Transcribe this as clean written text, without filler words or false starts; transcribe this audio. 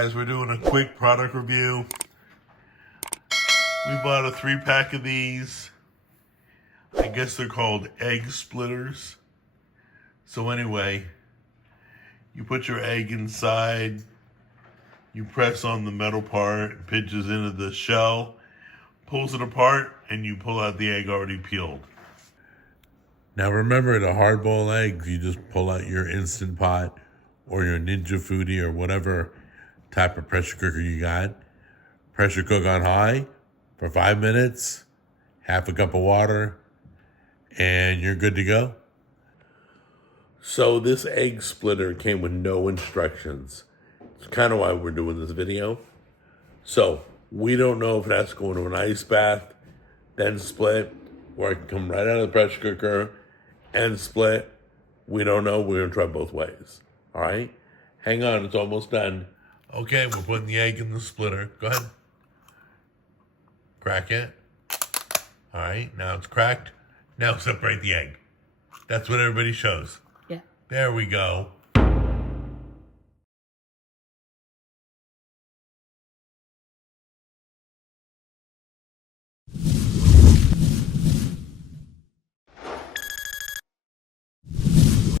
guys, we're doing a quick product review. We bought a 3-pack of these. I guess they're called egg splitters. So anyway, you put your egg inside, you press on the metal part, it pitches into the shell, pulls it apart, and you pull out the egg already peeled. Now remember, the hard-boiled eggs, you just pull out your Instant Pot or your Ninja Foodie or whatever type of pressure cooker you got. Pressure cook on high for 5 minutes, half a cup of water, and you're good to go. So this egg splitter came with no instructions. It's kind of why we're doing this video. So we don't know if that's going to an ice bath, then split, or it can come right out of the pressure cooker and split. We don't know. We're going to try both ways. All right? Hang on. It's almost done. Okay, we're putting the egg in the splitter. Go ahead. Crack it. All right, now it's cracked. Now separate the egg. That's what everybody shows. Yeah. There we go.